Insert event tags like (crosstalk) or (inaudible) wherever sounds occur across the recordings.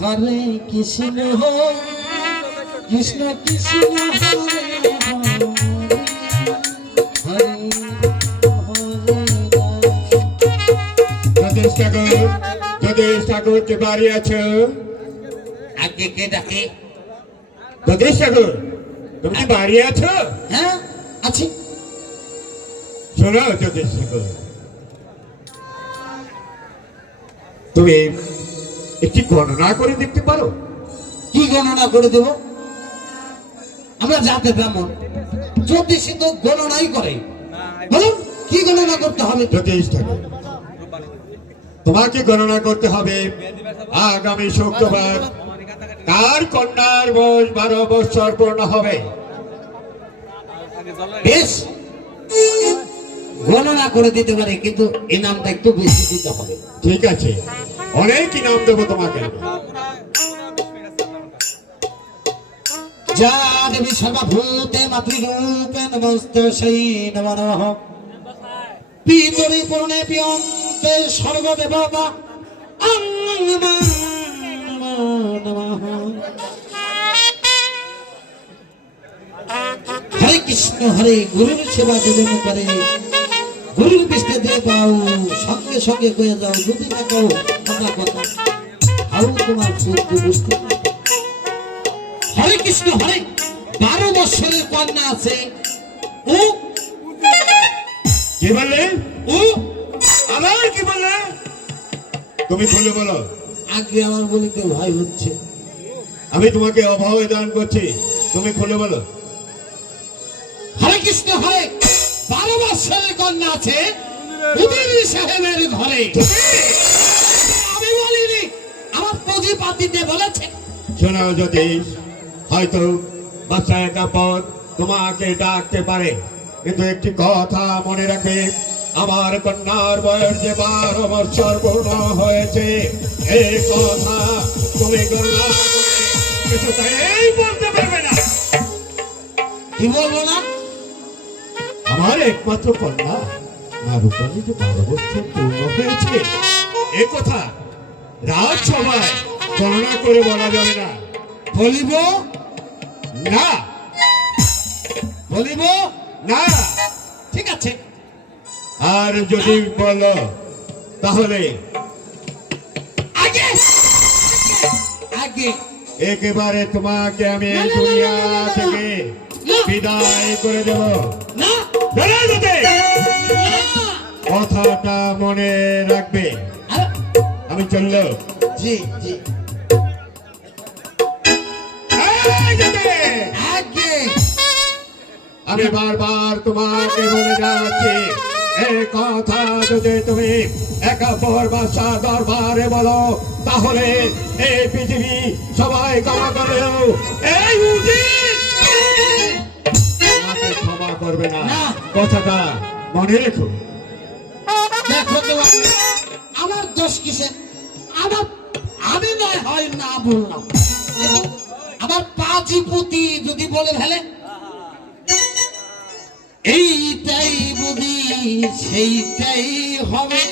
হরে কৃষ্ণ কৃষ্ণ কৃষ্ণ যতীশ ঠাকুর কে বাড়ি আছো? আগে কে ডাকে? যতীশ ঠাকুর তুমি কি বাড়ি আছো? হ্যাঁ আছি। শোনো যতীশ ঠাকুর। তুমি একটি গণনা করে দেখতে পারো। কি গণনা করে দেব? আমরা যাতে ব্রাহ্মণ। জ্যোতিষী তো গণনাই করে। বলুন কি গণনা করতে হবে? যতীশ ঠাকুর তোমাকে গণনা করতে হবে আগামী শুক্রবার। কার কন্যার বয়স বারো বছর পূর্ণ হবে? বেশ। গণনা করে দিতে পারে কিন্তু এ নামটা একটু বেশি দিতে হবে। ঠিক আছে। অনেক ইনাম দেবো তোমাকে। নম। নমঃ নমঃ নমঃ। হরে কৃষ্ণ, হরে গুরুর সেবা যেদিন করে। গুরুর দিয়ে পাও সঙ্গে সঙ্গে কয়ে যাও যদি না কাও কথা। কথা আরও তোমার চোদ্দ বুঝতে হরে কৃষ্ণ হরে। বারো বৎসরের কন্যা আছে। ও কি বললে? ও আবার কি বললে? তুমি খুলে বলো। আগে আমার বলিতে ভয় হচ্ছে। আমি তোমাকে অভয় দান করছি। তুমি খুলে বলো। বৎসরের কন্যা আছে উদির সাহেবের ঘরে। আমি বলিনি আমার পুঁজি পাতিতে বলেছে। শোনাও জ্যোতিষ হয়তো বাচ্চা একা পর তোমাকে ডাকতে পারে কিন্তু একটি কথা মনে রাখবে আমার কন্যার বয়স যে বারো বছর পূর্ণ হয়েছে এই কথা তুমি করে কিছুতেই বলতে পারবে না। কি বলব না? আমার একমাত্র কন্যা না রূপালী যে বারো বছর পূর্ণ হয়েছে। এ কথা রাজসভায় গণনা করে বলা যাবে না। বলিব না। বলিব না। ঠিক আছে। আর যদি বলো তাহলে আগে আগে। একেবারে তোমাকে আমি দুনিয়া। থেকে। বিদায় করে দেব। কথাটা মনে রাখবে। আমি চলল। জি জি। আমি বারবার তোমাকে বলে যাচ্ছি এই কথা যদি তুমি একা পর বাসা দরবারে বলো তাহলে এই পৃথিবী সবাই ক্ষমা করবেও এই উচিত। করবে না। কথাটা মনে রেখো। দেখো তো আমার দোষ কিসের? আমার আমি নয় হয় না বললাম। আমার পাঁচই পুতি যদি বলে ফেলে এইটাই বুঝি সেইটাই হবে।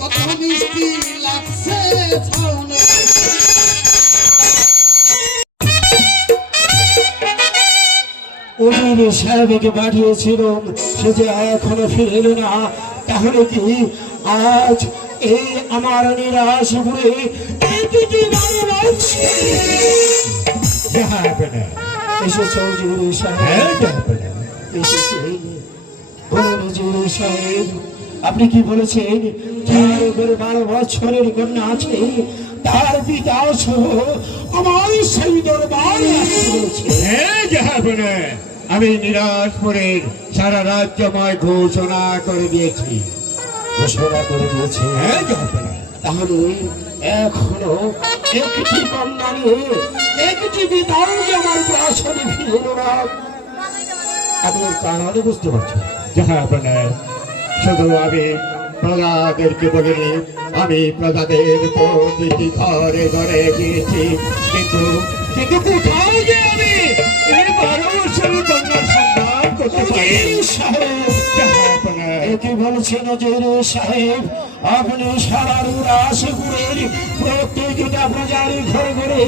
কত মিষ্টি লাগছে ছাউনে উনি সাহেবকে পাঠিয়েছিলাম সে যে এখনও ফিরে এলো না তাহলে কি আজ এই আমার নিরাশ হ্যাঁ সাহেব। আপনি কি বলেছেন? বারো বছরের কন্যা আছে তার পিতা সহ আমার সেই দরবারে বলেছে। আমি নিরাজপুরের সারা রাজ্যময় ঘোষণা করে দিয়েছি। ঘোষণা করে দিয়েছে। হ্যাঁ তাহলে এখনও একটি কন্যা নিয়ে একটি বিধান আমার প্রাসনে না। আমি কারণে বুঝতে পারছি। না। জাহাপনা শুধু আমি প্রজাদেরকে বলিনি আমি প্রজাদের প্রতিটি ঘরে ঘরে গিয়েছি। কিন্তু কিন্তু কোথাও যে আমি এই বারো বছরের কন্যার সন্ধান করতে একে বলছে নজর সাহেব, আপনি সারা রাসপুরের প্রত্যেকটা প্রজার ঘরে ঘরে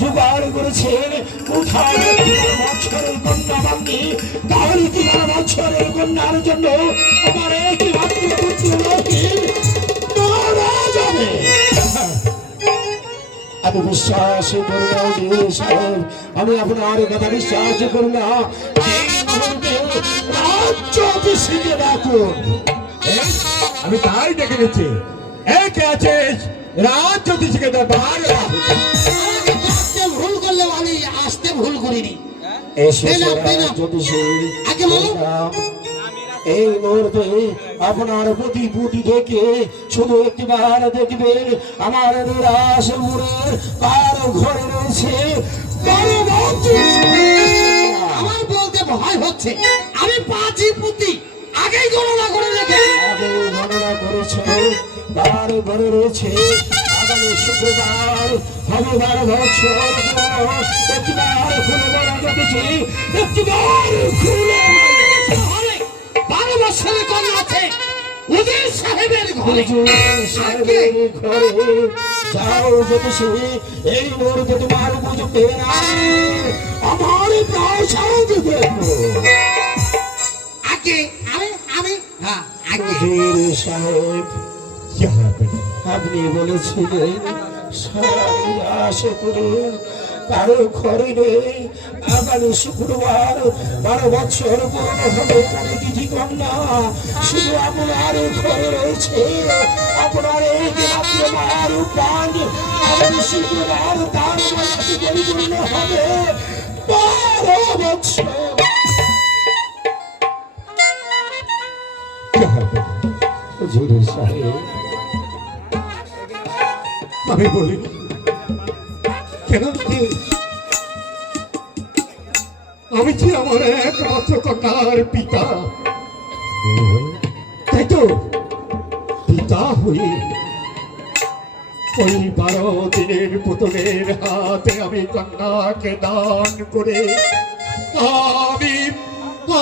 জোগাড় করেছেন। কোথায় বছরের কন্যা বান্দি তাহলে তিন বছরের কন্যার জন্য আমার একই মাত্র পুত্র যাবে। আমি বিশ্বাস করি না সাহেব। আমি আপনার কথা বিশ্বাস করি না। রাজ্য ডাকুন। আমি তাই দেখে নিচ্ছি। এক আছিস রাত যদি শিখে দরবার ভুল করলে আমি আসতে ভুল করিনি। এই এই আগে বলো। এই মুহূর্তে আপনার প্রতি পুটি দেখে শুধু একটিবার দেখবেন আমার নিরাশ কার ঘরে রয়েছে? আমার বলতে ভয় হচ্ছে। আমি পাঁচই পুঁতি আগেই গণনা করে রেখেছি গণনা করেছে তার ঘরে রয়েছে। আগামী শুক্রবার হবে বারো বছর। একটিবার খুলে বলা দেখেছি একটিবার খুলে কন্যা আছে। উজির সাহেবের ঘরে। ঘরে। যাও জ্যোতিষী এই মুহূর্তে তোমার উপযুক্ত নারী আমার প্রাসাদ দেখো। আগে আমি আমি হ্যাঁ আগে। সাহেব জাহাপনা আপনি বলেছিলেন আসে করে কারও ঘরে নেই। আগামী শুক্রবার বারো বছর পুরনো হবে কম না শুধু আপনার ঘরে রয়েছে। আপনার এই আগামী শুক্রবার তার পরিপূর্ণ হবে। বারো বছর। আমি বলিনি কেন (laughs) কি আমি যে আমার একমাত্র কন্যার পিতা তাই তো? পিতা হয়ে ওই বারো দিনের পুতুলের হাতে আমি কন্যাকে দান করে আমি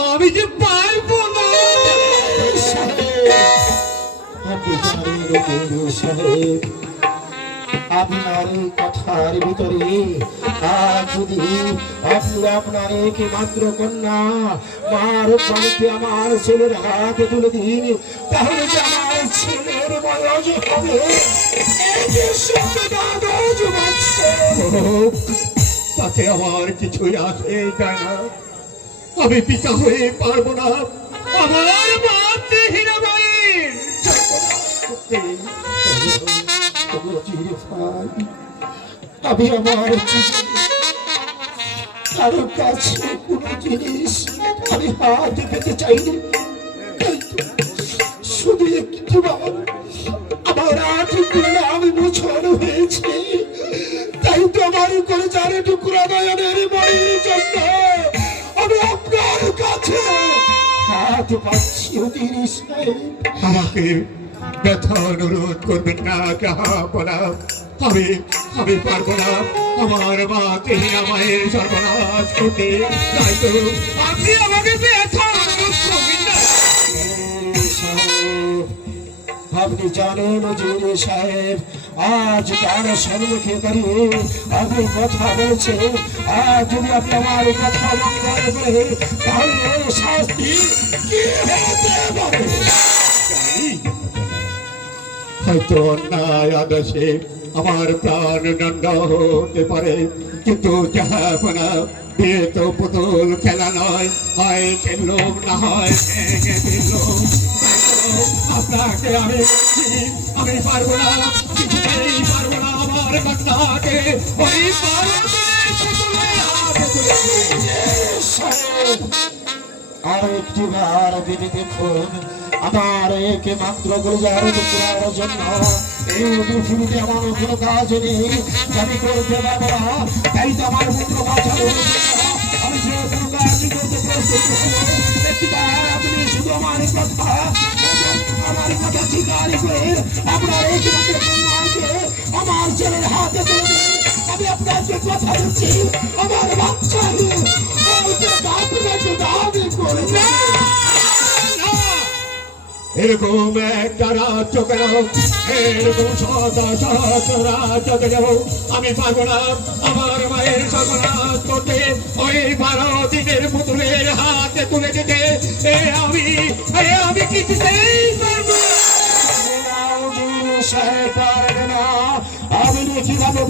আমি যে পাইব না। সাহেব আপনার এই কথার ভিতরে আজ যদি আপনি আপনার একটি মাত্র কন্যা, মার আমার ছেলের হাতে তুলে দিন, তাহলে আমার তাতে আমার কিছুই আসে না। আমি পিতা হয়ে পারব না। আমার মাতৃ হীরাবাইয়ের সর্বনাশ করতে। আমি আমার কারোর কাছে কোনো জিনিস আমি হাত পেতে চাইনি শুধু একটি বার আমার আট আমি বছর হয়েছে তাই তো আমার করে চারে টুকরা নয়নের মনের জন্য আমি আপনার কাছে হাত পাচ্ছি সাহেব আমাকে অনুরোধ করবেন না বলা? আমি আমি না। আমার মাকে মায়ের সর্বনাশ করতে। তাই তো আপনি আমাকে আপনি জানেন সাহেব, আজ তার সম্মুখে দাঁড়িয়ে আপনি কথা বলছেন। আজ যদি আপনি আমার কথা মঙ্গল তাহলে শাস্তি কি হতে পারে। হয়তো অন্যায় আদর্শে আমার প্রাণ দণ্ড হতে পারে। কিন্তু যাহাপনা বিয়ে তো পুতুল খেলা নয়, হয় খেললো না হয় আপনাকে আমি আমি পারব না পারব না আমার কন্যাকে ওই আর বার ভেবে দেখুন আমার একে মাত্র গুলজার টুকরার জন্য। এই পৃথিবীতে আমার কোনো কাজ নেই যাতে করতে পারব না। তাই তো আমার পুত্র বাঁচানো আমি যে কোনো কাজ করতে প্রস্তুত হব। আপনি শুধু আমার কথা। আমার কথা স্বীকার করে আপনার একমাত্র কন্যাকে আমার ছেলের হাতে তুলে। আমি আপনাকে কথা দিচ্ছি। আমার বাচ্চাকে ওইটা দাবি করে দেব। এরকম একটা রাজ্য কেন এরকম সদা সদ রাজ্য কেন আমি না আমার মায়ের সর্বনাশ করতে ওই বারো দিনের পুতুলের হাতে তুলে দিতে এ আমি এ আমি কিছুতেই পারব আমি কীভাবে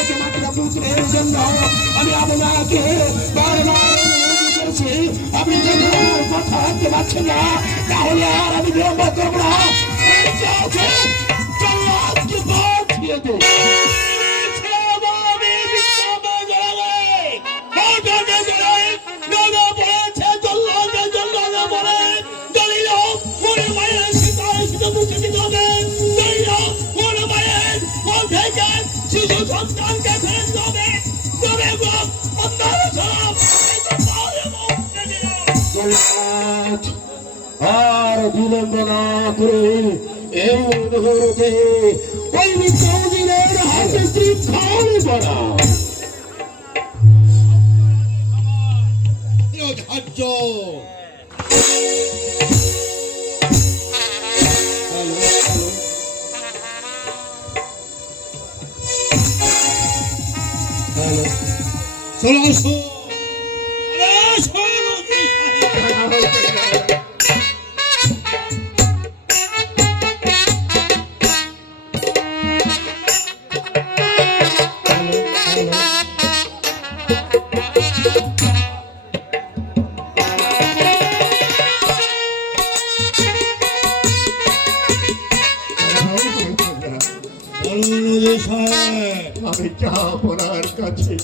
একমাত্র পুত্রের জন্য আমি আপনাকে বারবার করেছি আপনি যদি কথা রাখতে পারছেন না তাহলে আর আমি বিলম্ব করব না। আছে, চলো আজকে পাঠিয়ে দেবো। আর বিলম্ব না করে এই মুহূর্তে ওই বিদ্যাউজিনের হাতে শৃঙ্খল পড়া ধার্য চলো আসো আরে শোনো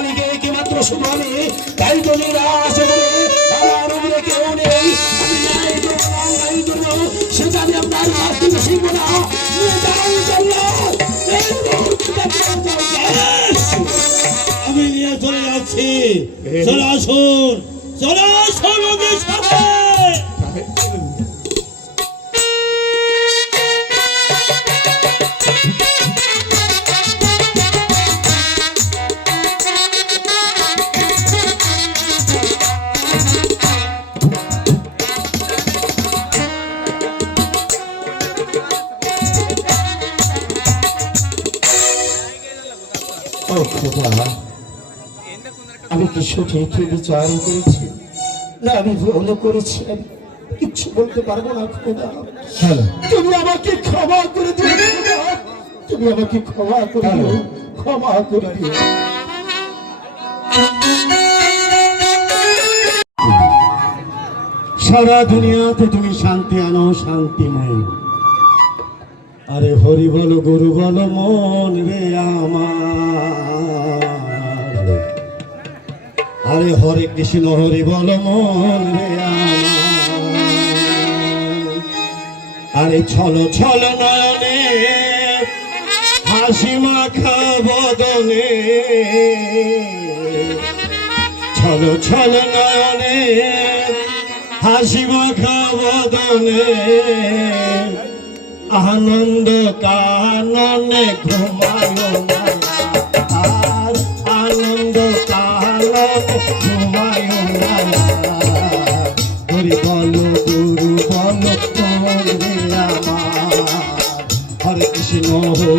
মালিকে একমাত্র শুধু আমি তাই তো নিরাশ করে আমার উপরে কেউ নেই। আমি ন্যায় করব না, অন্যায় করব। সেটা আমি আপনার হাত থেকে শিখব না। আমি নিয়ে চলে যাচ্ছি। চলে আসুন। চলে আসুন আমি বিচার করেছি না আমি ভুল করেছি। কিচ্ছু বলতে পারব না খোদা। তুমি আমাকে ক্ষমা করে দিও তুমি আমাকে ক্ষমা করে দিও ক্ষমা করে দিও। সারা দুনিয়াতে তুমি শান্তি আনো শান্তিময় আরে হরি বলো গুরু বলো মন রে আমার। আরে হরে কৃষ্ণ হরি বলো মন রে আরে ছলো ছল নয়নে, হাসি মাখা বদনে। ছলো ছল নয়নে, হাসি মাখা বদনে। আনন্দ কাননে ঘুমায় না কাননে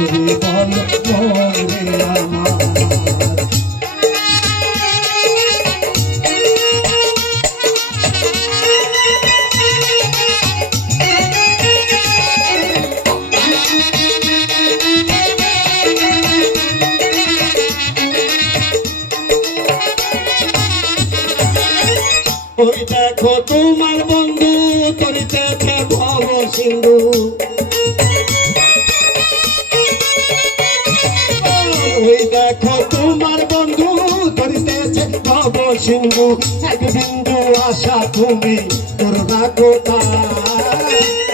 আশা তুমি করোনা কোথায়?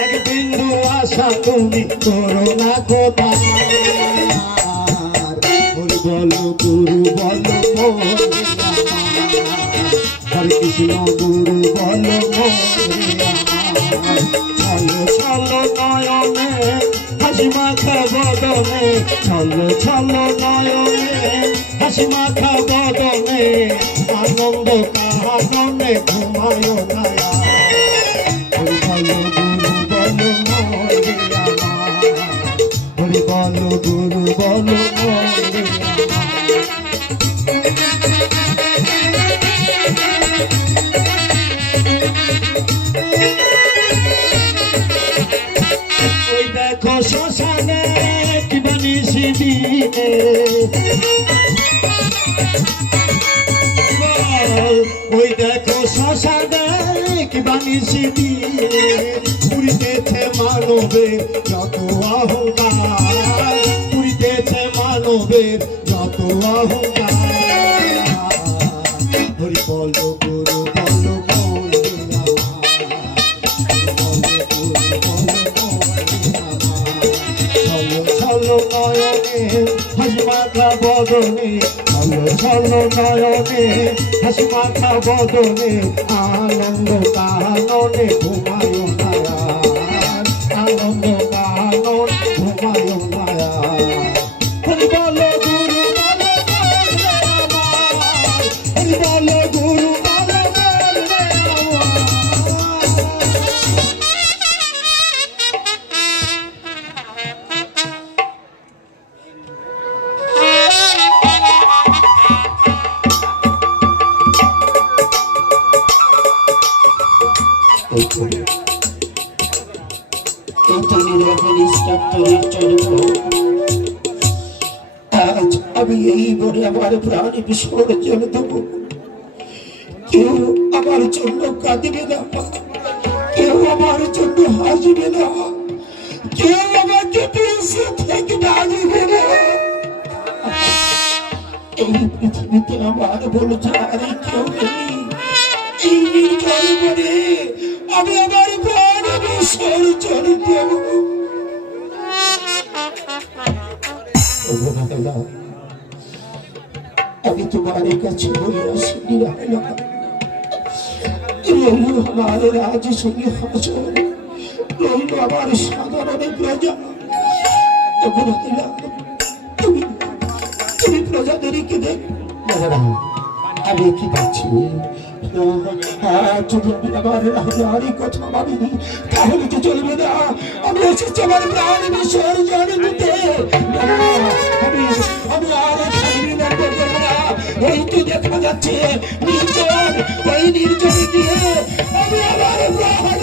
এক বিন্দু আশা তুমি করোনা কোথায়? বলো গুরু বলো হরে কৃষ্ণ গুরু বলো। চলো চলো নয়নে, হাসি মাখা বদনে। চলো চলো নয়নে, হাসি মাখা বদনে। আনন্দ কাহাননে ঘুমায় নায়া হরি বলো গুরু বল হরি বলো গুরু বলো বানিয়েছি দিনে পুরিতেছে মানবের বদনে আলো ছলো নয়নে হাসি মাথা বদনে আনন্দ কাননে ঘুমায় মায়া আনন্দ কানন ঘুমায় আমি এই বনে আমার প্রাণ বিসর্জন দেব। কেউ আমার জন্য কাঁদিবে না। কেউ আমার জন্য হাসবে না। কেউ আমাকে পেয়েছে থেকে না। এই পৃথিবীতে আমার বলে যার কেউ নেই। এই নির্জন বনে আমি আমার প্রাণ বিসর্জন দেব। ও ভগবান, আমি তোমার কাছে বলে আসি নিরামিল রইল আমার আমার সাধারণ প্রজা আমি কি কথা ভাবি তাহলে তো চলবে না। আমি এসেছি আমার প্রাণ বিসর্জন দিতে। আমি আমি আর ওই দেখা যাচ্ছে? নির্জন ওই নির্জন দিয়ে আমি আমার প্রাণ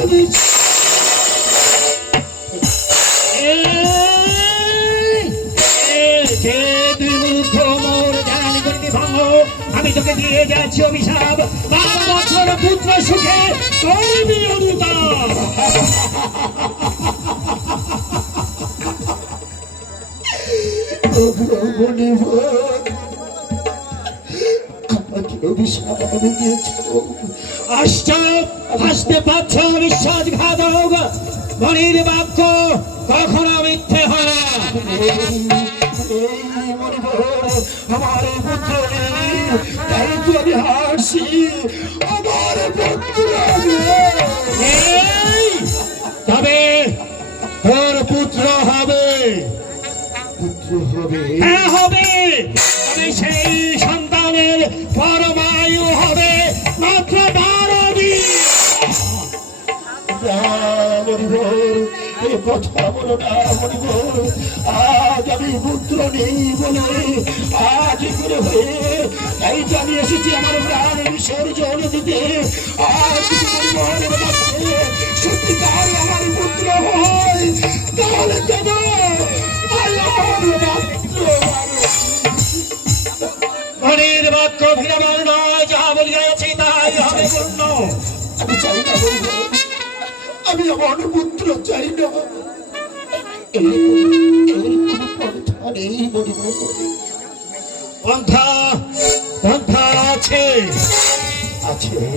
আমি তোকে দিয়ে যাচ্ছি অভিশাপ। বারো বছর পুত্র সুখে করবি অনুতাপ। অভিশাপ দিয়েছ। আশ্চর্য হাসতে পারছ বিশ্বাসঘাতক মনির বাক্য কখনো মিথ্যে হয় না। আমার পুত্র তাই তো আমি হাসি আমার পুত্র তবে তোর পুত্র হবে। পুত্র হবে। হ্যাঁ হবে। সেই সন্তানের পরমায়ু হবে মাত্র বারো আজ আমি পুত্র নেই বলে আজ করে হয়ে তাই তো আমি এসেছি আমার প্রাণ বিসর্জন দিতে। আজ সত্যিকার আমার পুত্র হয়, তাহলে অনির বাক্য ভিড়াবার নয় যাহা বলিয়াছি তাহাই হবে আমি চাই না। আমি আমার পুত্র চাই না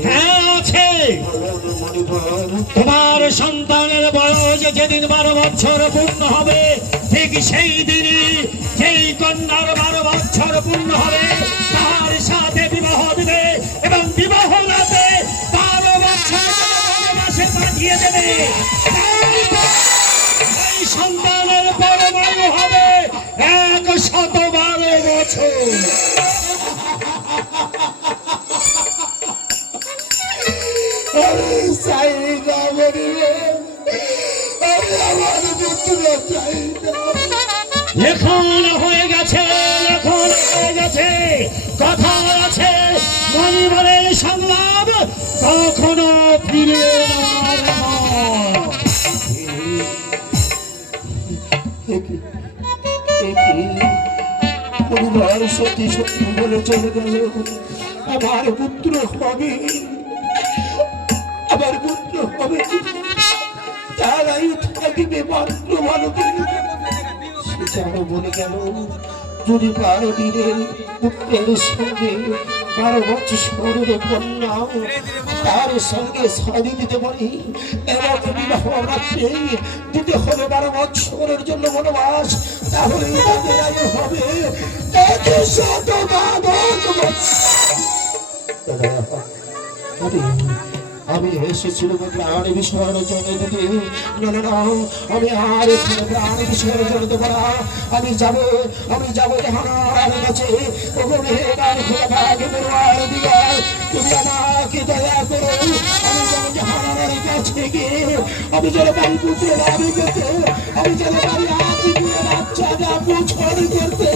হ্যাঁ, তোমার সন্তানের বয়স যেদিন বারো বছর পূর্ণ হবে ঠিক সেই দিনই যেই কন্যার বারো বছর পূর্ণ হবে, তার সাথে বিবাহ দিবে এবং বিবাহ রাতে বারো বছর মাসে পাঠিয়ে দেবে। এই সন্তানের পরমায়ু হবে এক শত বারো বছর চাই আমার পুত্র চাই লেখন হয়ে গেছে, লেখন হয়ে গেছে। কথা আছে মনিবরের সংলাপ, কখনো ফিরে পরিবার সত্যি সত্যি বলে চলে গেল আমার পুত্র হবে, আমার পুত্র হবে। তারাই থাকিবে মাত্র মানবে সে যেন বলে গেল যদি বারো দিনের পুত্রের সঙ্গে বারো বছরের তার সঙ্গে সাদি দিতে পারি দিতে হবে বারো বছরের জন্য বনবাস তাহলে হবে শত বাদক আমি এসেছিলাম প্রাণ বিষয়ের জন্য দিদি আমি আর প্রাণ বিষয়ের জন্য দেবো না আমি যাব আমি যাব জাহানার কাছে। তুমি আমাকে দয়া করো, আমি যেন জাহানার কাছে গিয়ে। আমি যেন বাড়ি পুত্র লাভে করতে আমি যেন বাড়ি আজ দিয়ে বাচ্চা যা পুছড় করতে।